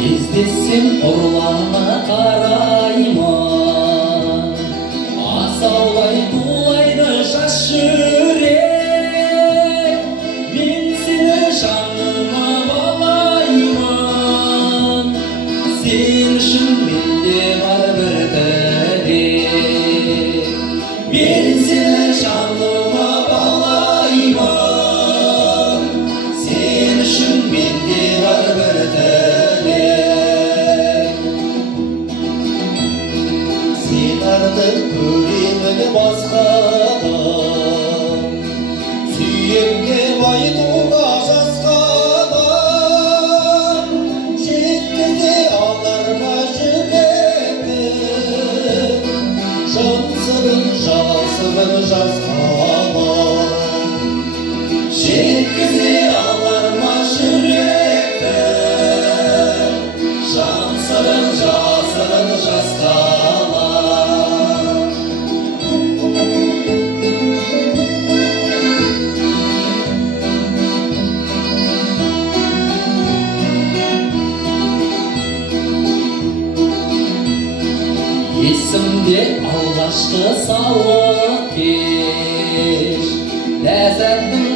Кездессем ұрлана қарайма, асаулай тулайды жас жүрек. Мен сені жаныма балаймын, сен үшін менде бар бір тілек. Мен сені жаныма балаймын, сен үшін менде бар бір тілек. Сен артық көремін басқадан, сүйемге айтуға жазғанын, жеткізе алар ма жүректі, жан сырын жасырын жазғанын. Жеткізе алар ма жүректі, жан сырын жасырын жазғанын. Есімде алғашқы сауық кеш, ләззаттың